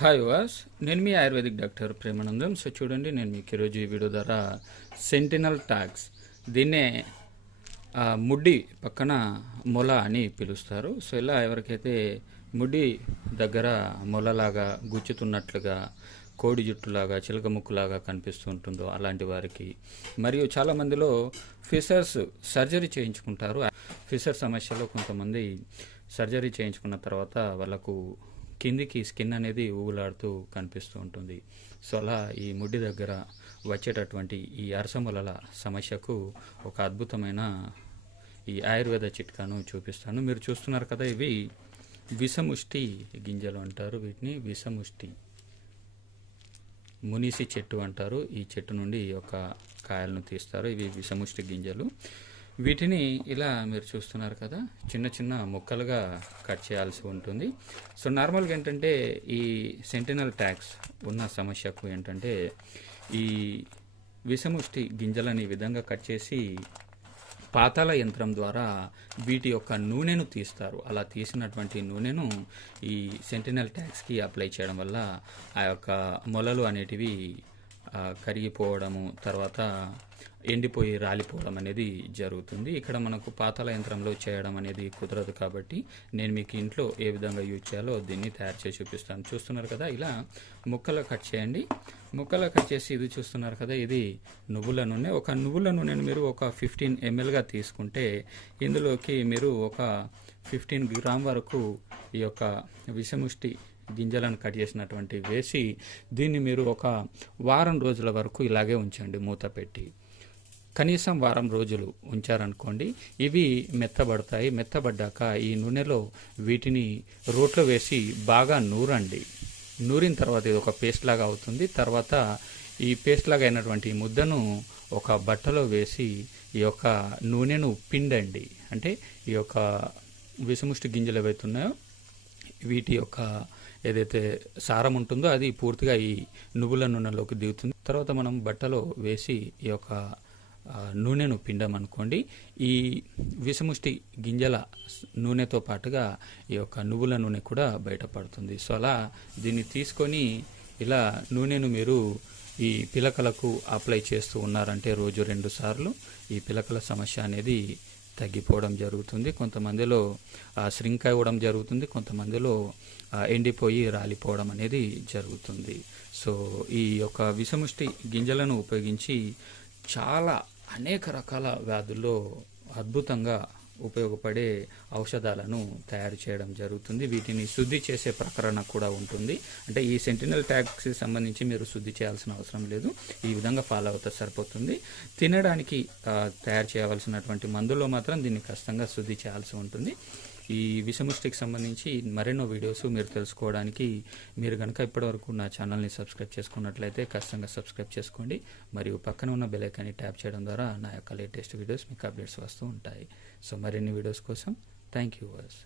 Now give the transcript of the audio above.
Hi వాస్ నేను మీ ఆయుర్వేదిక్ డాక్టర్ ప్రేమానందం. సో చూడండి నేను మీకు ఈరోజు ఈ వీడియో ద్వారా సెంటినల్ ట్యాక్స్ దీన్నే ముడ్డి పక్కన మొల అని పిలుస్తారు. సో ఇలా ఎవరికైతే ముడ్డి దగ్గర మొలలాగా గుచ్చుతున్నట్లుగా కోడి జుట్టులాగా చిలక ముక్కులాగా కనిపిస్తూ ఉంటుందో అలాంటి వారికి మరియు చాలామందిలో ఫిషర్స్ సర్జరీ చేయించుకుంటారు. ఫిషర్ సమస్యలో కొంతమంది సర్జరీ చేయించుకున్న తర్వాత వాళ్ళకు కిందికి స్కిన్ అనేది ఊగులాడుతూ కనిపిస్తూ ఉంటుంది. సో అలా ఈ ముడ్డి దగ్గర వచ్చేటటువంటి ఈ అరసములల సమస్యకు ఒక అద్భుతమైన ఈ ఆయుర్వేద చిట్కాను చూపిస్తాను. మీరు చూస్తున్నారు కదా ఇవి విషముష్టి గింజలు అంటారు వీటిని. విషముష్టి మునిసి చెట్టు అంటారు. ఈ చెట్టు నుండి ఒక కాయలను తీస్తారు. ఇవి విషముష్టి గింజలు. వీటిని ఇలా మీరు చూస్తున్నారు కదా చిన్న చిన్న ముక్కలుగా కట్ చేయాల్సి ఉంటుంది. సో నార్మల్గా ఏంటంటే ఈ సెంటినల్ ట్యాక్స్ ఉన్న సమస్యకు ఏంటంటే ఈ విషముష్టి గింజలని ఈ విధంగా కట్ చేసి పాతాల యంత్రం ద్వారా వీటి యొక్క నూనెను తీస్తారు. అలా తీసినటువంటి నూనెను ఈ సెంటినల్ ట్యాక్స్కి అప్లై చేయడం వల్ల ఆ యొక్క మొలలు అనేటివి కరిగిపోవడము తర్వాత ఎండిపోయి రాలిపోవడం అనేది జరుగుతుంది. ఇక్కడ మనకు పాతల యంత్రంలో చేయడం అనేది కుదరదు కాబట్టి నేను మీకు ఇంట్లో ఏ విధంగా యూజ్ చేయాలో దీన్ని తయారు చేసి చూపిస్తాను. చూస్తున్నారు కదా ఇలా ముక్కలు కట్ చేయండి. ముక్కలు కట్ చేసి ఇది చూస్తున్నారు కదా ఇది నువ్వుల నూనె. ఒక నువ్వుల నూనెను మీరు ఒక ఫిఫ్టీన్ ఎంఎల్గా తీసుకుంటే ఇందులోకి మీరు ఒక ఫిఫ్టీన్ గ్రామ్ వరకు ఈ యొక్క విషముష్టి గింజలను కట్ చేసినటువంటి వేసి దీన్ని మీరు ఒక వారం రోజుల వరకు ఇలాగే ఉంచండి మూత పెట్టి. కనీసం వారం రోజులు ఉంచారనుకోండి ఇవి మెత్తబడతాయి. మెత్తబడ్డాక ఈ నూనెలో వీటిని రోట్లో వేసి బాగా నూరండి. నూరిన తర్వాత ఇది ఒక పేస్ట్ లాగా అవుతుంది. తర్వాత ఈ పేస్ట్ లాగా అయినటువంటి ముద్దను ఒక బట్టలో వేసి ఈ యొక్క నూనెను పిండండి. అంటే ఈ యొక్క విషముష్టి గింజలు ఏవైతే ఉన్నాయో వీటి యొక్క ఏదైతే సారం ఉంటుందో అది పూర్తిగా ఈ నువ్వుల నూనెలోకి దిగుతుంది. తర్వాత మనం బట్టలో వేసి ఈ యొక్క నూనెను పిండమనుకోండి ఈ విషముష్టి గింజల నూనెతో పాటుగా ఈ యొక్క నువ్వుల నూనె కూడా బయటపడుతుంది. సో అలా దీన్ని తీసుకొని ఇలా నూనెను మీరు ఈ పిలకలకు అప్లై చేస్తూ ఉన్నారంటే రోజు రెండు సార్లు ఈ పిలకల సమస్య అనేది తగ్గిపోవడం జరుగుతుంది. కొంతమందిలో శ్రింక్ అవ్వడం జరుగుతుంది. కొంతమందిలో ఎండిపోయి రాలిపోవడం అనేది జరుగుతుంది. సో ఈ యొక్క విషముష్టి గింజలను ఉపయోగించి చాలా అనేక రకాల వ్యాధుల్లో అద్భుతంగా ఉపయోగపడే ఔషధాలను తయారు చేయడం జరుగుతుంది. వీటిని శుద్ధి చేసే ప్రకరణ కూడా ఉంటుంది. అంటే ఈ సెంటినల్ ట్యాక్స్కి సంబంధించి మీరు శుద్ధి చేయాల్సిన అవసరం లేదు. ఈ విధంగా ఫాలో అవుతా సరిపోతుంది. తినడానికి తయారు చేయవలసినటువంటి మందుల్లో మాత్రం దీన్ని ఖచ్చితంగా శుద్ధి చేయాల్సి ఉంటుంది. ఈ విషముష్టికి సంబంధించి మరెన్నో వీడియోస్ మీరు తెలుసుకోవడానికి మీరు కనుక ఇప్పటివరకు నా ఛానల్ని సబ్స్క్రైబ్ చేసుకున్నట్లయితే ఖచ్చితంగా సబ్స్క్రైబ్ చేసుకోండి. మరియు పక్కన ఉన్న బెలైకాన్ని ట్యాప్ చేయడం ద్వారా నా యొక్క లేటెస్ట్ వీడియోస్ మీకు అప్డేట్స్ వస్తూ ఉంటాయి. సో మరిన్ని వీడియోస్ కోసం థ్యాంక్ యూ వర్స్